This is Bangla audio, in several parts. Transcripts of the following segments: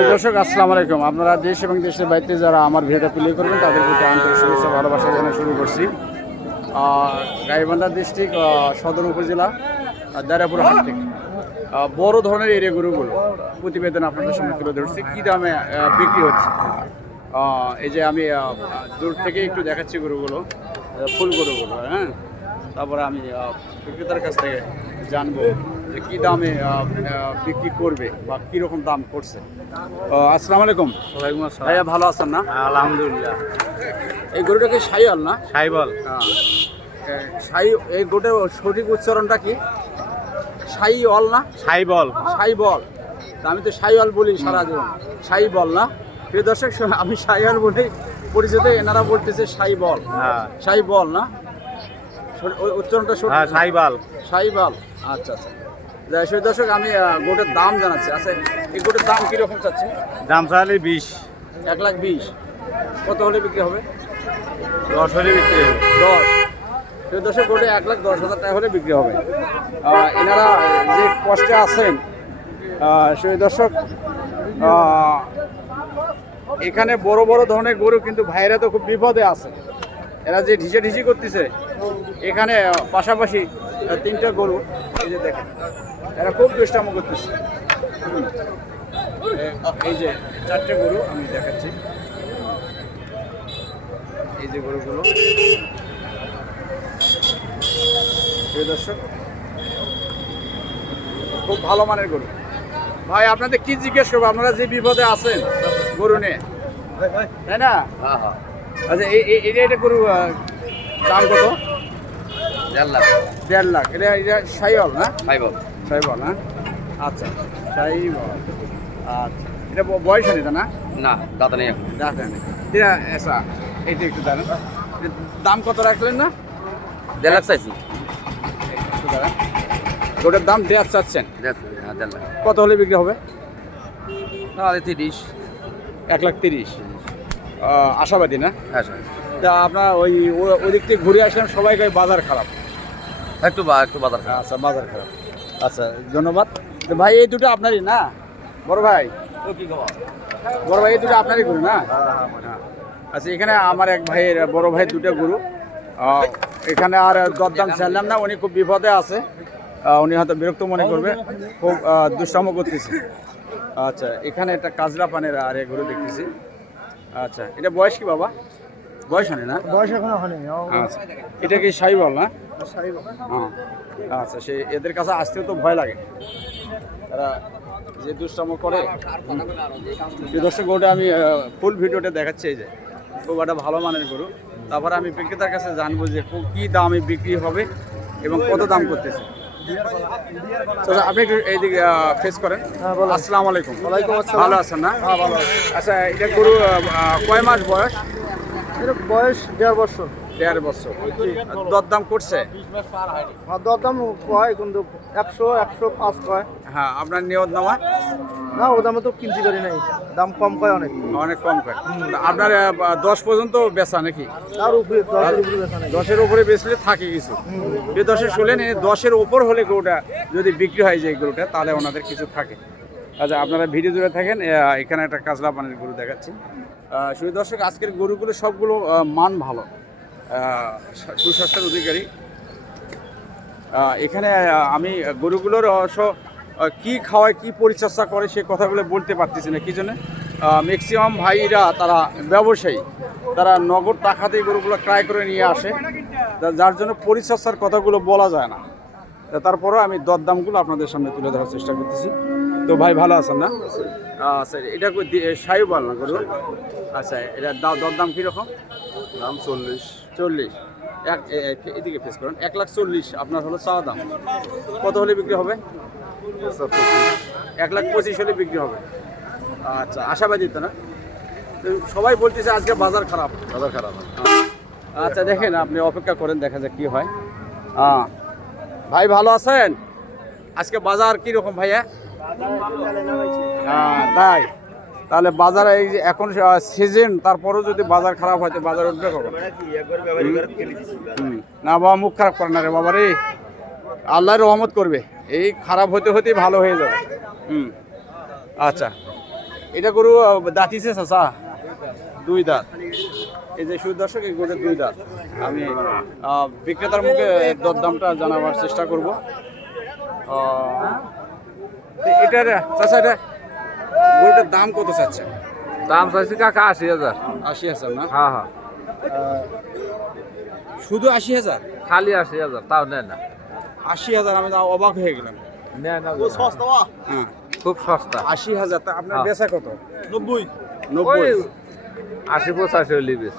দর্শক, আসসালামু আলাইকুম। আপনারা দেশ এবং দেশের বাইরে যারা আমার ভিডিওটা প্লে করবেন, তাদের প্রতি আন্তরিক শুভেচ্ছা, ভালোবাসা জানিয়ে শুরু করছি। গাইবান্ধা ডিস্ট্রিক্ট সদর উপজেলা দারাপুর হাট থেকে। বড় ধরনের এরিয়া গরুগুলো প্রতিবেদন আপনাদের সামনে তুলে ধরছি। কী দামে বিক্রি হচ্ছে? এই যে আমি দূর থেকে একটু দেখাচ্ছি গরুগুলো ফুল গরুগুলো হ্যাঁ? তারপরে আমি বিক্রেতার কাছ থেকে জানব। যে কী দামে বিক্রি করবে বা কীরকম দাম করছে। আসসালামু আলাইকুম। ওয়ালাইকুম আসসালাম। ভাইয়া ভালো আছেন না? আলহামদুলিল্লাহ। এই গরুটা কি সাইয়াল না? সাইবল। হ্যাঁ। সাই এই গোটের সঠিক উচ্চারণটা কি? সাই অল না? সাইবল। সাই বল তা আমি তো সাইওয়াল বলি সারা জীবন। সাই বল না? প্রিয় দর্শক আমি সাইওয়াল বলি পরিচিত এনারা বলতেছে সাই বল হ্যাঁ সাই বল না উচ্চারণটা হ্যাঁ না? সাইবাল। আচ্ছা আচ্ছা। সেই দর্শক আমি গোটের দাম জানাচ্ছি। আচ্ছা এই গোটের দাম কীরকম চাচ্ছে দাম চাইলে বিশ। এক লাখ বিশ। কত হলে বিক্রি হবে? দশ হলে বিক্রি হবে। দশ। সেই দশে গোটে এক লাখ দশ হাজার টাকা হলে বিক্রি হবে। এনারা যে কষ্টে আছেন সেই দর্শক এখানে বড় বড় ধরনের গরু কিন্তু ভাইরা তো খুব বিপদে আছে। এরা যে ঢিসে ঢিসি করতেছে এখানে পাশাপাশি তিনটা গরু এই যে দেখেন এরা খুব দুষ্টামো করতেছে। এই যে চারটে গরু আমি দেখাচ্ছি। এই যে গরুগুলো। প্রিয় দর্শক খুব ভালো মানের গরু। ভাই আপনাদের কি জিজ্ঞেস করব? আপনারা যে বিপদে আছেন গরু নিয়ে তাই না? আচ্ছা এই এটা গরু দাম কত? দেড় লাখ। দেড় এটা এটা সাইবল না? সাইবল না আচ্ছা সাইবল আচ্ছা। এটা বয়স তা না? না দাদা নেই এখন। দেখেন এটা এসা এইটা একটু দাঁড়ান। দাম কত রাখলেন না? দেড় লাখ চাইছি। গোটার দাম দেওয়ার চাচ্ছেন। দেড় হ্যাঁ দেড় লাখ। কত হলে বিক্রি হবে? তিরিশ। এক লাখ তিরিশ। আশাবাদী না? হ্যাঁ স্যার। তা আপনার ওই ও- ওই দিক থেকে ঘুরে আসলাম সবাই বাজার খারাপ। একটু একটু বাজার খারাপ। আচ্ছা বাজার খারাপ। আচ্ছা ধন্যবাদ। ভাই, এই দুটো আপনারই না? বড় ভাই। বড় ভাই, এই দুটো আপনারই গরু না। আচ্ছা এখানে আমার এক ভাইয়ের বড় ভাই দুটো গরু। এখানে আর দরদাম চাইলাম না, উনি খুব বিপদে আছে। উনি হয়তো বিরক্ত মনে করবে। খুব দুষ্টাম করতেছে। আচ্ছা এখানে একটা কাজরা পানের আর এক গরু দেখতেছি। আচ্ছা এটা বয়স কি বাবা? বয়স হয়নি না? বয়স এখনও হয়নি আচ্ছা। এটা কি সাইবল না? হ্যাঁ। আচ্ছা সে এদের কাছে আসতেও তো ভয় লাগে। তারা যে দুষ্টাম করে দর্শক গরুটা আমি ফুল ভিডিওটা দেখাচ্ছি এই যে। খুব একটা ভালো মানের গরু। তারপরে আমি বিক্রেতার কাছে জানব যে কো- দামে বিক্রি হবে এবং কত দাম করতেছে। আচ্ছা, আপনি একটু এইদিকে ফেস করেন। হ্যাঁ। আসসালামু আলাইকুম। ভালো আছেন না? হ্যাঁ আচ্ছা এটা গরু কয় মাস বয়স? বয়স দেড় বছর। দেড় বছর। দরদাম করছে? আর দরদাম কয় কিন্তু একশো একশো পাঁচ কয় হ্যাঁ আপনার নিয়ত নামা না ও দামে তো কিনতে পারি নাই। দাম কম কয় অনেক। অনেক কম করে আপনার দশ পর্যন্ত বেচা নাকি? তার উপরে দশের উপরে বেচলে থাকে কিছু। যে দশে শুনলেন এই দশের ওপর হলে গরুটা যদি বিক্রি হয় যে গরুটা তাহলে ওনাদের কিছু থাকে। আচ্ছা আপনারা ভিডিও জুড়ে থাকেন এখানে একটা কাজলা পানের গরু দেখাচ্ছি। শুধু দর্শক আজকের গরুগুলো সবগুলো মান ভালো। সুস্বাস্থ্যের অধিকারী। এখানে আমি গরুগুলোর আহ, কি খাওয়ায় কি পরিচর্যা করে সে কথাগুলো বলতে পারতেছি না। কি জন্য? ম্যাক্সিমাম ভাইরা তারা ব্যবসায়ী তারা নগদ টাকাতে গরুগুলো ক্রয় করে নিয়ে আসে। যার জন্য পরিচর্যার কথাগুলো বলা যায় না। তারপরেও আমি দরদামগুলো আপনাদের সামনে তুলে ধরার চেষ্টা করতেছি। তো ভাই ভালো আছেন না? আচ্ছা এটা সাই বল না গরু? আচ্ছা এটা দাম দরদাম কীরকম? দাম চল্লিশ। চল্লিশ। এক এদিকে ফেস করুন। এক লাখ চল্লিশ আপনার হলো চাওয়া দাম। কত হলে বিক্রি হবে? এক লাখ পঁচিশ হলে বিক্রি হবে। আচ্ছা আশাবাদী তো না? সবাই বলতেছে আজকে বাজার খারাপ। বাজার খারাপ। আচ্ছা দেখেন আপনি অপেক্ষা করেন দেখা যাক কি হয়। হ্যাঁ ভাই ভালো আছেন? আজকে বাজার কীরকম ভাইয়া? হ্যাঁ তাই তাহলে বাজার এই যে এখন সিজন তারপরেও যদি বাজার খারাপ হয় তো বাজার উঠবে কখন। না বাবা মুখ খারাপ করে না রে বাবা রে। আল্লাহ রহমত করবে। এই খারাপ হতে হতেই ভালো হয়ে যাবে। হুম। আচ্ছা। এটা গরু দাঁতিছে চাচা দুই দাঁত। এই যে সুদর্শক এই গরুটা দুই দাঁত। আমি বিক্রেতার মুখে দরদামটা জানাবার চেষ্টা করব। আহ, এ- এটার চাচা এটা গরুটার দাম কত চাচ্ছে দাম চাইছি কাকা আশি হাজার। আশি হাজার না? হ্যাঁ হ্যাঁ। শুধু আশি হাজার? খালি আশি হাজার তাও নেয় না। আশি হাজার আমি অবাক হয়ে গেলাম। নেয় না। হ্যাঁ। খুব সস্তা। আশি হাজার তা আপনার হ্যাঁ। বেচা কত? নব্বই। নব্বই? আশি পঁচাশি হলি বেশ।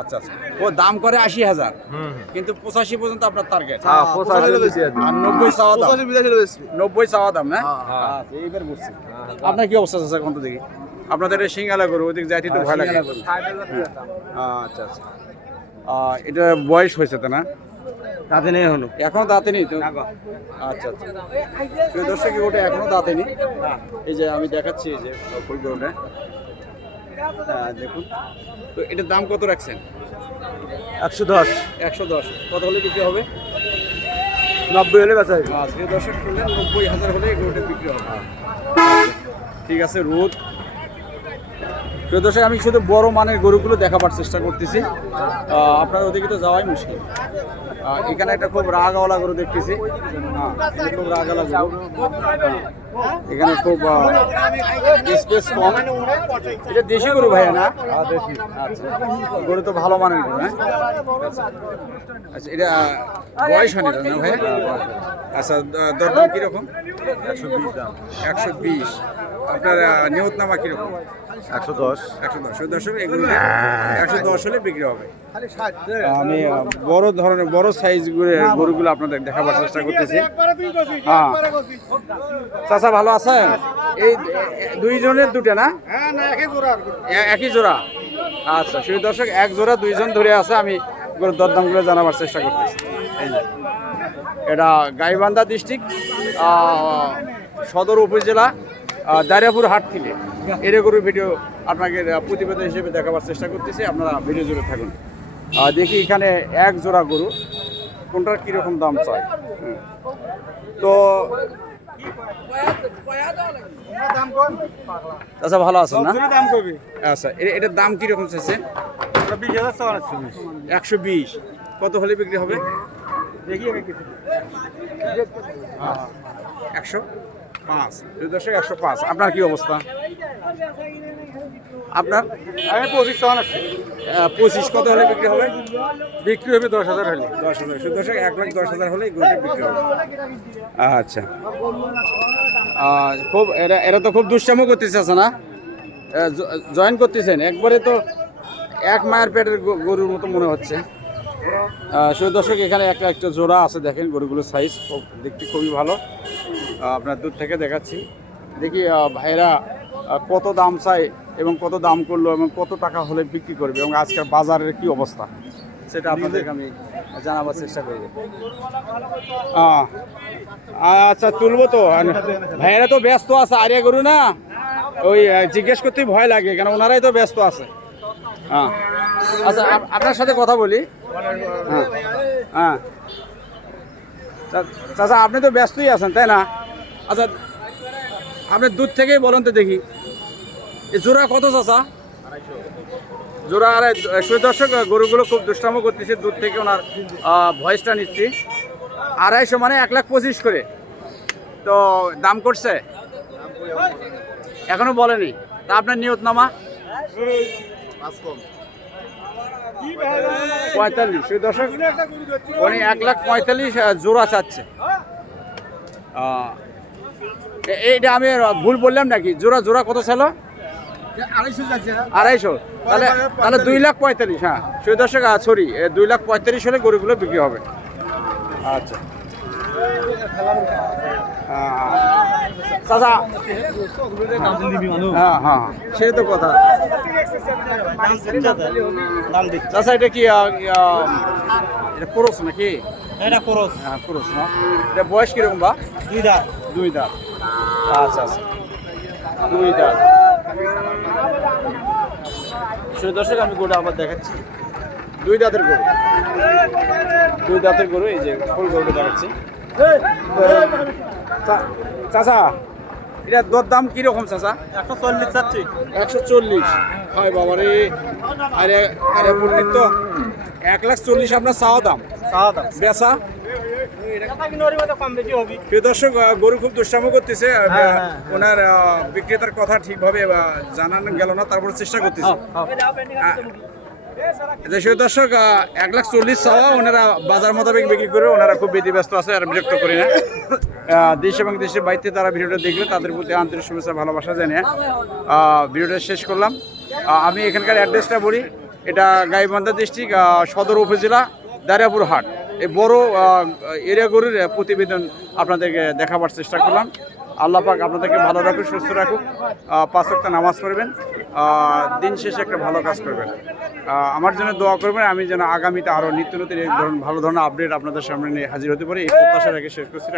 আচ্ছা আচ্ছা। ও দাম করে আশি হাজার। হুম কিন্তু পঁচাশি পর্যন্ত আপনার টার্গেট হ্যাঁ আর নব্বই চাওয়া দাম? নব্বই চাওয়া দাম না? হ্যাঁ। আচ্ছা এইবার বুঝছি। আপনার কি অবস্থা আছে কোন দেখি? আপনাদের এই সিঙ্গালা গরু ওদিক যাইতে তো ভয় লাগে। আচ্ছা আচ্ছা। এটা বয়স হয়েছে তো না? তাতে নেই হলো এখনও দাঁতে নেই তো? আচ্ছা আচ্ছা। দর্শক গরুটা এখনও দাঁতে নেই। এই যে আমি দেখাচ্ছি এই যে ফুল গরুটা। দেখুন। তো এটার দাম কত রাখছেন? একশো দশ। একশো দশ। কত হলে বিক্রি হবে? নব্বই হলে বেচা হবে দর্শক শুনলেন, নব্বই হাজার হলে এই বিক্রি হবে। ঠিক আছে, রোদ প্রিয় দর্শক আমি শুধু বড় মানের গরুগুলো দেখাবার চেষ্টা করতেছি। আপনার ওদিকে তো যাওয়াই মুশকিল। এখানে একটা খুব রাগওয়ালা গরু দেখতেছি। হ্যাঁ খুব রাগওয়ালা গরু। হ্যাঁ, এখানে খুব স্পেস কম। এটা দেশি গরু ভাইয়া না? আচ্ছা গরু তো ভালো মানের গরু হ্যাঁ? আচ্ছা এটা বয়স হয়নি না ভাইয়া? আচ্ছা দরদাম কীরকম? একশো বিশ। আপনার নিয়তনামা কীরকম? একশো দশ। একশো দশ। দশক এগুলো একশো দশ হলে বিক্রি হবে। আমি বড় ধরনের বড় সাইজ গরুগুলো আপনাদের দেখাবার চেষ্টা করতেছি। হ্যাঁ। চাচা ভালো আছেন? এই দুইজনের দুটো না? একই জোড়া আচ্ছা সেই দর্শক এক জোড়া দুইজন ধরে আছে আমি গরুর দরদামগুলো জানাবার চেষ্টা করতেছি। এটা গাইবান্ধা ডিস্ট্রিক্ট সদর উপজেলা দারিয়াপুর হাট থেকে এর গরুর ভিডিও আপনাকে প্রতিবেদন হিসেবে দেখাবার চেষ্টা করতেছি। আপনারা ভিডিও জুড়ে থাকুন। আহ, দেখি এখানে এক জোড়া গরু কোনটার কীরকম দাম চাই? হুম। তো আচ্ছা ভালো আছেন না? দাম কবি। আচ্ছা এটার দাম কীরকম চাইছে? একশো বিশ। কত হলে বিক্রি হবে? একশো পাঁচ। দুই দশক একশো পাঁচ। আপনার কি অবস্থা? আপনার? আমি পঁচিশ আছে পঁচিশ কত হলে বিক্রি হবে? বিক্রি হবে দশ হাজার হলে। দশ হাজার। শুধু এক লাখ দশ হাজার হলে গরুটা বিক্রি হবে। আচ্ছা। খুব এরা এরা তো খুব দুষ্টামো করতেছে না? জয়েন করতেছেন। একবারে তো এক মায়ের পেটের গরুর মতো মনে হচ্ছে। শুধু দর্শক এখানে একটা একটা জোড়া আছে দেখেন গরুগুলোর সাইজ খুব দেখতে খুবই ভালো। আপনার দূর থেকে দেখাচ্ছি। দেখি ভাইরা কত দাম চাই এবং কত দাম করল এবং কত টাকা হলে বিক্রি করবে এবং আজকের বাজারের কি অবস্থা? সেটা আপনাদেরকে আমি জানাবার চেষ্টা করব। আচ্ছা তুলবো তো। ভাইয়েরা তো ব্যস্ত আছে, আরিয়া গরু না? ওই জিজ্ঞেস করতেই ভয় লাগে, কেন ওনারাই তো ব্যস্ত আছে। হ্যাঁ আচ্ছা আপ- আপনার সাথে কথা বলি। হ্যাঁ হ্যাঁ। চাচা, আপনি তো ব্যস্তই আছেন, তাই না? আচ্ছা আপনি দূর থেকেই বলেন তো দেখি। জোড়া কত চাচা? জোড়া আর সুই দর্শক গরুগুলো খুব দুষ্টামো করতেছে, দূর থেকে ওনার ভয়েসটা নিচ্ছি। আড়াইশো মানে এক লাখ পঁচিশ করে। তো দাম করছে? এখনও বলেনি। তা আপনার নিয়তনামা পঁয়তাল্লিশ। সুই দর্শক, উনি এক লাখ পঁয়তাল্লিশ জোড়া চাচ্ছে। এইটা আমি ভুল বললাম নাকি? জোড়া জোড়া কত ছিল? আড়াইশো তাহলে তাহলে দুই লাখ পঁয়তাল্লিশ হ্যাঁ। সুই দর্শক সরি দুই লাখ পঁয়তাল্লিশ হলে গরুগুলো বিক্রি হবে। আচ্ছা। চাচা হ্যাঁ হ্যাঁ হ্যাঁ, সেটা তো কথা। চাচা এটা কি এটা ক্রোস নাকি? এটা খরচ হ্যাঁ ক্রোস না? এটা বয়স কীরকম বা? দুই দাম দুই দাঁত। আচ্ছা আচ্ছা। দুই দাঁত। সেই দর্শক আমি গরুটা আবার দেখাচ্ছি। দুই দাঁতের গরু। দুই দাঁতের গরু এই যে ফুল গরুটা দেখাচ্ছি। চাচা এটা দর দাম কীরকম চাচা? একশো চল্লিশ চাচ্ছি। একশো চল্লিশ। হয় বাবা রে। আরে আরে বললি তো এক লাখ চল্লিশ আপনার চাওয়া দাম। চাওয়া দাম। বেচা? প্রিয় দর্শক গরু খুব দুষ্টাম করতেছে আহ, হ্যাঁ, হ্যাঁ। ওনার বিক্রেতার কথা ঠিকভাবে জানানো গেল না তারপর চেষ্টা করতেছে। দেশীয় দর্শক এক লাখ চল্লিশ চাওয়া ওনারা বাজার মোতাবেক বিক্রি করে ওনারা খুব বেশি ব্যস্ত আছে আর বিরক্ত করি না। দেশ এবং দেশের বাইরে তারা ভিডিওটা দেখলে তাদের প্রতি আন্তরিক শুভেচ্ছা ভালোবাসা জানিয়ে আহ, ভিডিওটা শেষ করলাম। আমি এখানকার অ্যাড্রেসটা বলি এটা গাইবান্ধা ডিস্ট্রিক্ট সদর উপজেলা দারিয়াপুর হাট। এই বড় এরিয়াগুলির প্রতিবেদন আপনাদেরকে দেখাবার চেষ্টা করলাম। আল্লাহ পাক আপনাদেরকে ভালো রাখুক, সুস্থ রাখুক। পাঁচ একটা নামাজ পড়বেন। দিন শেষে একটা ভালো কাজ করবেন। আমার জন্য দোয়া করবেন, আমি যেন আগামীতে আরও নিত্য নতুন এক ধরনের ভালো ধরনের আপডেট আপনাদের সামনে নিয়ে হাজির হতে পারি। এই প্রত্যাশা রেখে শেষ করছি।